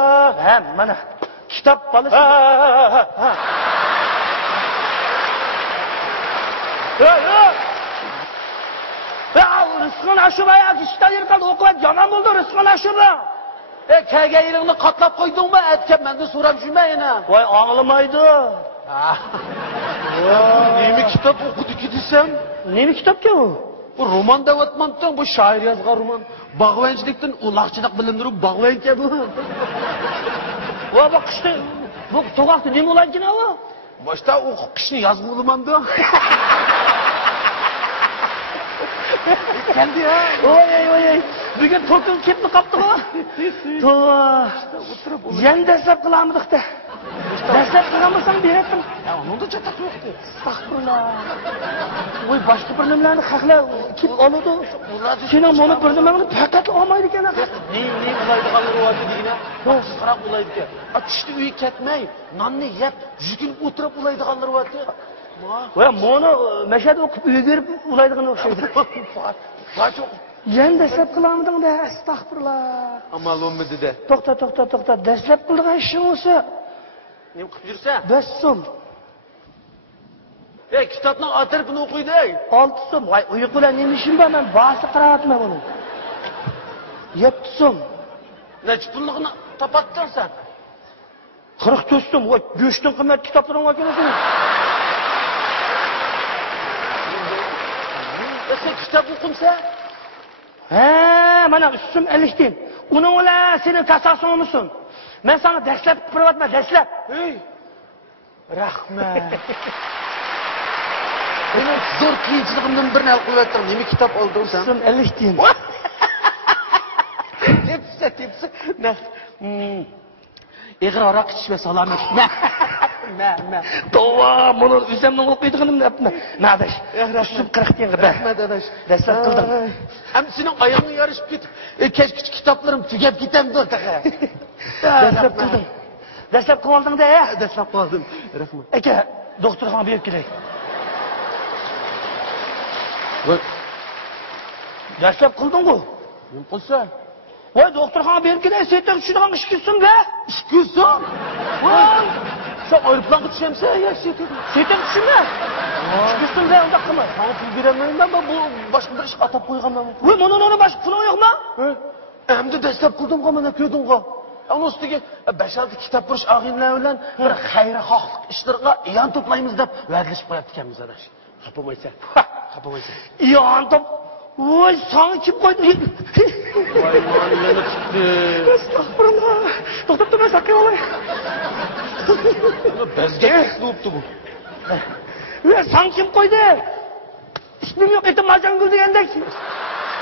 Ha, mana kitob balasi. Rizqon Ashura ishdan yirqildi, o'qib yomon bo'ldi Rizqon Ashura. Kaygayiringni qatlab qo'ydingmi? Aytgan menda so'rab yurmayina. Voy, anglamaydi. Nima kitob o'qidiki desam? Nima kitobki u? Bu roman davatmandan, bu shoir yozgan roman. Bag'vanchilikdan uloqchilik bilindirib bag'vanka bu. Va bu qishda bu to'g'aqda nima bo'larkan u? Boshda o'qib qishni yozib o'lmanda. Keldi ya. Oy. Bugun to'kin ketib qopdi-ku. To'g'a. Yan dastlab qilamidik-da. Dastlab qilmasam berayaptim. Ya, unda chatak yo'q-ku. Astag'firullah. Voy, boshqa bir nimalarni haqlar kim oladi? Sen mana bir nimani faqat olmaydi ekan. Ne ulaydiganlar o'zi degina. Siz qarab ulaydi ekan. Tushdi uyga ketmay, nonni yeb, yugurib o'tirib ulaydiganlar o'zi. Voy, mana mashhad o'qib uyga berib ulaydigan o'xshaydi. Voy, yan dastlab qilamiding-da, astag'firullah. Ma'lummi dedi. To'xta. Dastlab qilgan ishing o'sa. Nima qilib yursa? Bassum. Kitobning atrofini o'qiydi. 6 so'm. Voy, uy bilan nima ishim bor? Men ba'zi qilyapman buni. 7 so'm. Necha pulligini topatding sen? 44 so'm. Voy, go'shtdan qimmat kitoblarni olgansan. Sen kitob o'qimsa? Ha, mana ustim ilishdim. Uni ola sening kasasingmisan. Men sana dastlab qilyapman, dastlab. Rahmat. Benim zo'r qiyinchiligimdan birini hal qilyaptim. Nima kitob olding sen? Ustim ilishdim. Tepsa. Ig'ir aroq ichishga salomat. Ma. To'g'ri, buni o'zimning o'qiydiganim deyapman. Nadash. Ustim 40 tanga. Rahmat adash. Dastlab qildim. Ham sening oyog'ing yarishib ketib, kechki kitoblarim tugab ketamdi o'rtaqa. Dastlab qildim. Dastlab qilding-da, Dastlab qoldim. Rahmat. Aka, doktorxonaga berib kelay. Dastlab qilding-ku. Nima qilsa? Voy, doktorxonaga berib kelay, setan tushadigan ish qilsin-da. Ish qilsin? Voy, sen aeroplanga tushamsa, setan tushma. Ish qilsin-da, unda qilma. Sana pul beraman-da, bu boshqa bir ish atab qo'yganman. Voy, mana boshqa puling yo'qmi? Endi dastlab qildim-ku, mana ko'rding-ku. Onun üstüge 5-6 kitap buluş ağınlar bilen bir xayrixohlik ishlarga iyon to'playmiz deb va'dalashib qo'yapti ekanmiz adash. Qapamaysan. Iyon top. Voy, sana kim qo'ydi? Voy, meni tutdi. Astag'firullah. To'xtab turma, sakay olay. Bizga tutdi bu. Voy, sana kim qo'ydi? Ishnim yo'q, etim majangul degandek.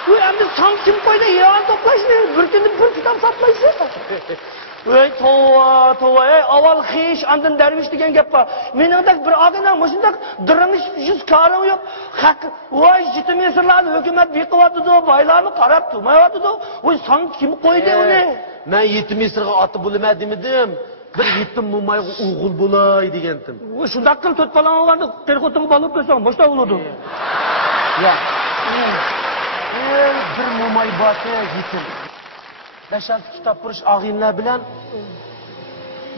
Voy, endi san kim qo'ydi? Iyon to'plashni bir kunda bir kitob sotmaysiz. Voy, to'g'ri, avval xish, andin darvish degan gap bor. Meningdek bir odamning mushundaq dirimish yuz karim yo'q. Haq, voy, jitimesirlarni hukumat beqilyapti-da, boylarni qarab turmayapti-da. Voy, san kim qo'ydi uni? Men yetimesirga oti bo'lmadimidim. Bir yetim mo'mayga o'g'il bo'lay degandim. Voy, shundaq qilib to'rt balang olganda terxotimga bo'lib qo'ysang, boshqa bo'ladi. Ya. Bir mo'may boti yetim. 5-6 kitap buluş ağınlar bilen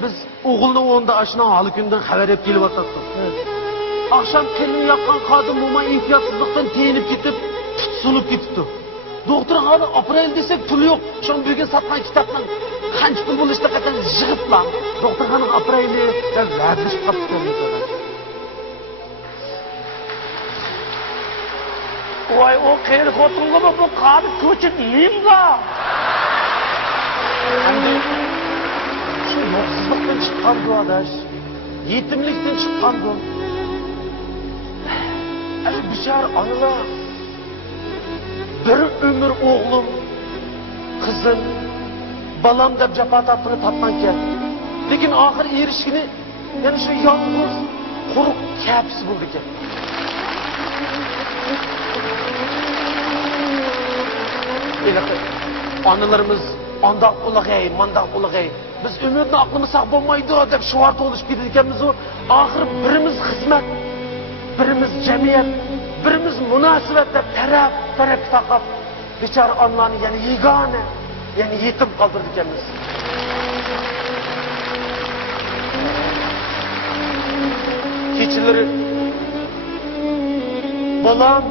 biz oğulning o'nda ashna hali kundan xabar berib kelyapatdik. Akşam kendini yakkan kadın mo'may ihtiyotsizlikdan tiyinib ketib, tutsunib ketibdi. Doktorga hali aprel desek pul yo'q. Şu bugun satgan kitapdan qancha pul bo'lishda qatan yig'iblar. Doktorxona apreli deb va'dalashib qolibdi. Voy, o terxotimga bu qadi ko'chib yeyimga. Şu yoksuzluktan çıkan bu adaş, yetimlikten çıkan bu. Biçar analar, bir ömür oğlum, kızım, balam deb japat attığını tatman ki. Lekin ahir erişkini, yani şu yalnız, kuruk kapsi buldu ki. Analarımız andaq bo'lag'ay, mandaq bo'lag'ay. Biz umidni aqlimiz saq bo'lmaydi deb shuvart olishib ketganmiz. Oxir birimiz xizmat, birimiz jamiyat, birimiz munosabat deb taraf taqab bechora onlarni, ya'ni yegona, ya'ni yetim qoldirdik ekanmiz. Keçileri balam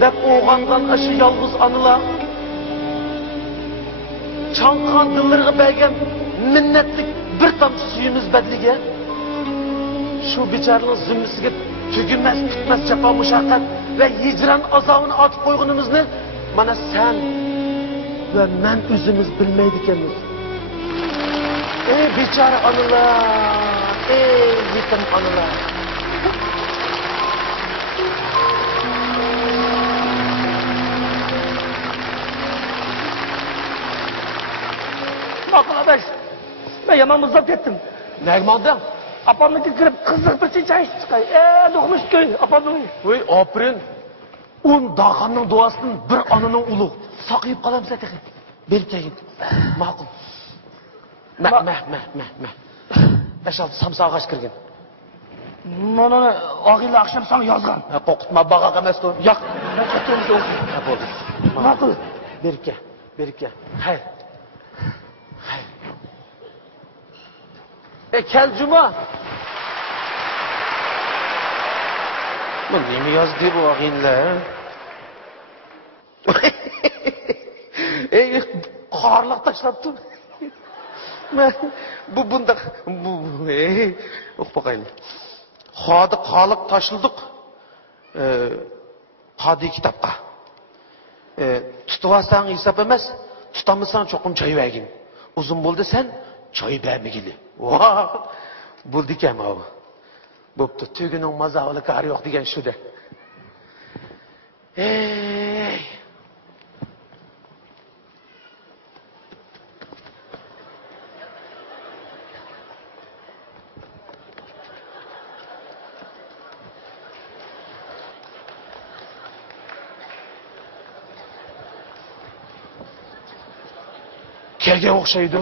deb oğandan aşı yalğız anılar çanqan dillarga bergan minnatlik bir tomchi suyimiz badliga shu bechoraning zimmasiga tugunmas bitmas jafo mushaqqat va hijron azobini otib qo'yganimizni mana sen va men o'zimiz bilmaydi ekanmiz. Ey bechora onalar, ey yetim onalar. Maqul adaş, ben yaman mızlap ettim. Nega oldi? Apamniki kirib qiziq bir çay içib chiqay. Do'qmish ko'y, apamning. Voy, opirin. 10 dağanның duasının bir anının ulu. Saqayıp qalamsa teqi. Berib kelgin. Ma'qul. Mah. Eşal samsağı aç kirgin. Mana og'iyla akşam sana yozgan. Qo'rqitma, bag'aq emas-ku. Yo'q. Ha, bo'ldi. Ma'qul. Berib kel. Hayır. Kel Cuma. Bu nima yozdi bu og'inglar? Ey, qorliq tashlabdi. Bu bunda o'qib qo'ying. Xodi qoliq tashildik. Qodi kitobga. Tutvasan hisob emas, tutamasan cho'qim choy bergin. Uzun bo'ldi sen choy bermagili. Voh! Bo'ldi ekan bu. Bo'pti, tugining mazavli kari yo'q degan shuda. Ey! Kelga o'xshaydi.